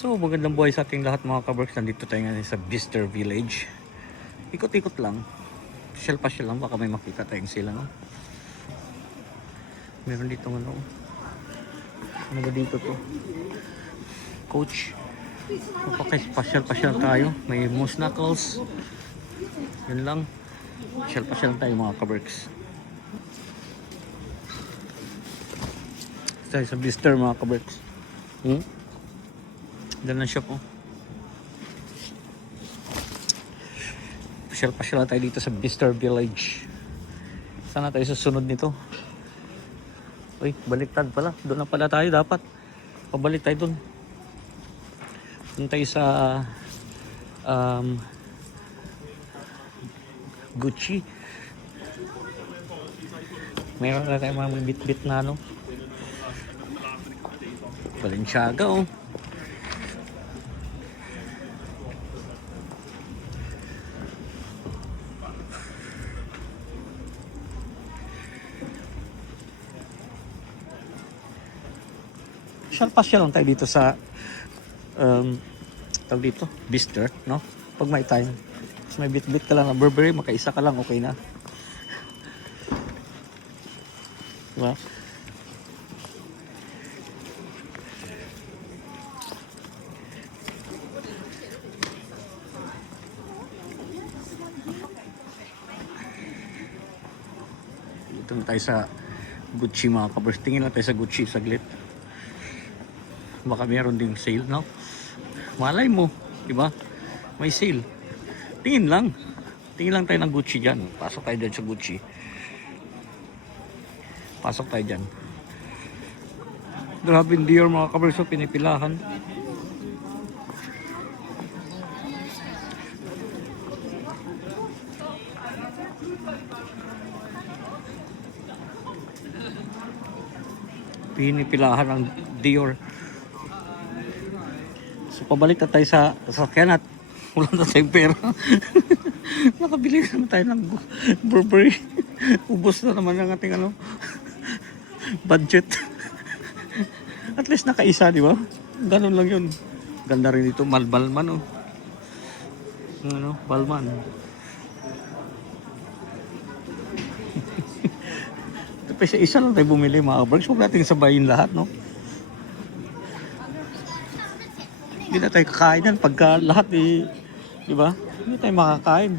So, magandang buhay sa ating lahat mga kabarks. Nandito tayo ngayon sa Bister Village. Ikot-ikot lang. Pasyal lang. Baka may makita tayong sila, no? Meron dito ano. Ano ba dito to? Coach. Pasyal tayo. May moose knuckles. Yun lang. Pasyal tayo mga kabarks. Tayo sa Bister mga kabarks. Diyan lang siya po. Pasyal tayo dito sa Bister Village. Sana tayo susunod nito. Uy, baliktad pala. Doon na pala tayo dapat. Pabalik tayo doon. Doon tayo sa Gucci. Meron na tayo mga bit-bit na ano. Balenciaga oh. Pasyal lang tayo dito sa tawag dito, Bister, no? Pag may time. Mas may bit-bit ka lang na Burberry, makaisa ka lang, okay na. Diba? Dito na tayo sa Gucci mga kabers. Tingin lang tayo sa Gucci saglit. Baka meron ding sale, no? Malay mo, diba? May sale. Tingin lang tayo ng Gucci dyan. Pasok tayo dyan sa Gucci. Pasok tayo dyan. Grabe yung Dior mga kaberso, pinipilahan. Pinipilahan ng Dior. So pabalik na tayo sa sasakyan at wala na tayong pera. Nakabili naman tayo ng Burberry. Ubos na naman ang ating ano, budget. At least nakaisa, di ba? Ganun lang yun. Ganda rin ito, Balman oh. Ano, Balman. Tapos isa lang tayo bumili mga kabarks. Huwag natin sabayin lahat, no? Hindi na tayo kakain yan pagka lahat eh, di ba? Hindi tayo makakain.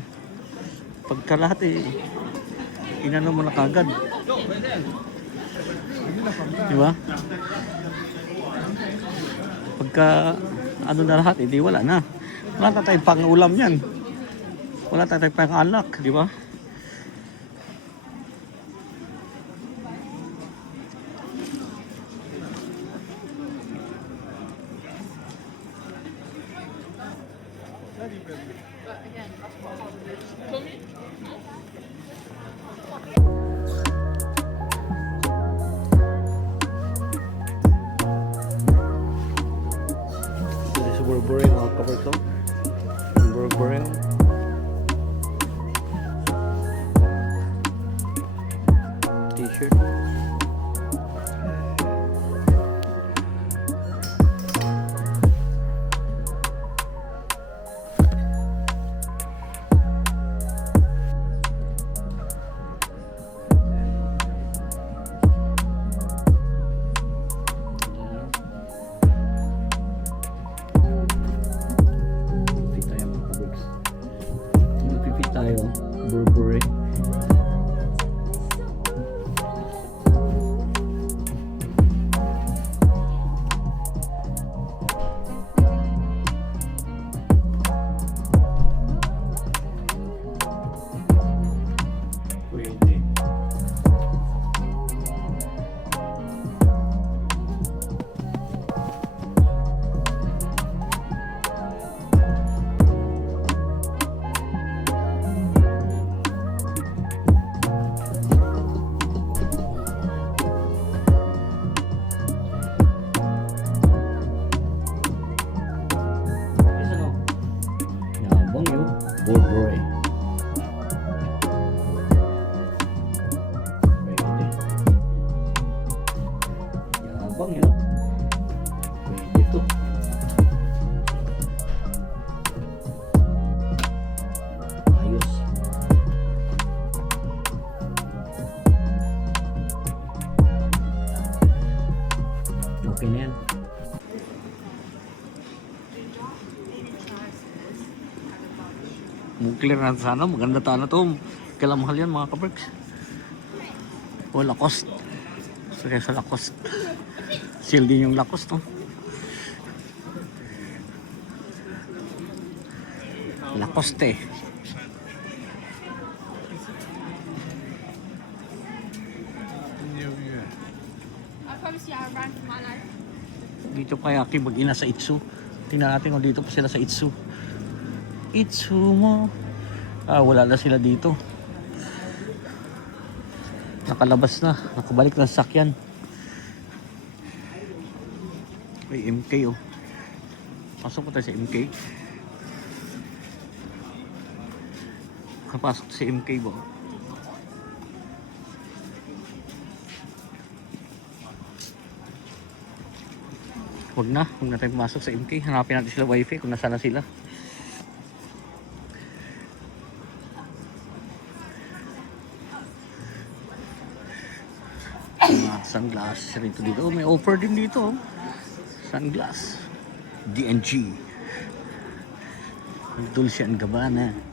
Pagka lahat eh, inano mo na kagad. Di ba? Pagka ano na lahat, eh, di wala na. Wala na tayong pang-ulam yan. Wala na tayong pang-alak, di ba? Burberry mga kabarso. Burberry t-shirt. Tayo, Burberry. Burberry. Yabang yun. Pwede ito. Clear na sana. Maganda sana to. Kailan mahal yan mga kaberks. O Lacoste. So kaya sa Lacoste. Seal din yung Lacoste to. Lacoste. Dito kaya Aki mag-ina sa Itsu. Tingnan natin kung dito pa sila sa Itsu. Itsu mo. Wala na sila dito. Nakalabas na. Nakabalik na sa sakyan. May MK oh. Pasok po tayo sa MK. Kapasok sa MK ba? Huwag na tayo pumasok sa MK. Hanapin natin sila wifi kung nasaan na sila. Sunglass rito dito. May offer din dito. Sunglass. D&G. Dolce & Gabbana.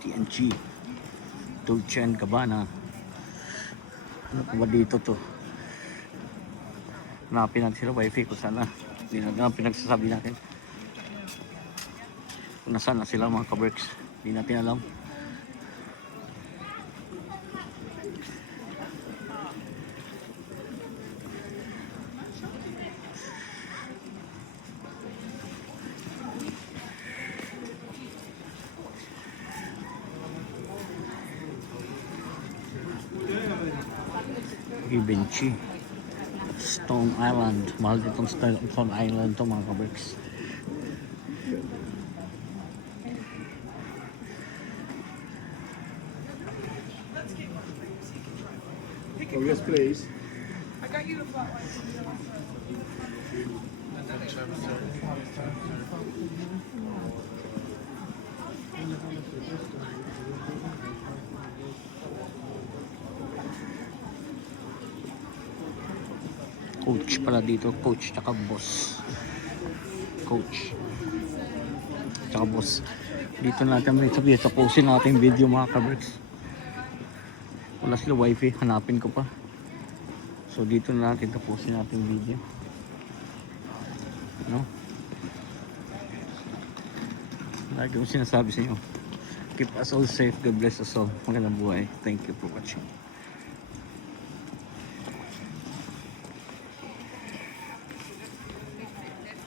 D&G, Dolce & Gabbana. Ano pa ba dito to? Hanapin natin sila wifi kung saan na. Hindi na pinagsasabi natin kung nasaan na sila mga kaberks. Hindi natin alam. Givenchy, Stone Island. Mahal ditong Stone Island to mga kaberks. Oh, yes, please. Coach pala dito, coach tsaka boss. Coach tsaka boss. Dito natin may sabihin sa posin natin video mga kaberks. Wala sila wifi, hanapin ko pa. So dito na natin tapusin natin video. No? Lagi kong sinasabi sa inyo, keep us all safe, God bless us all. Magandang buhay. Thank you for watching.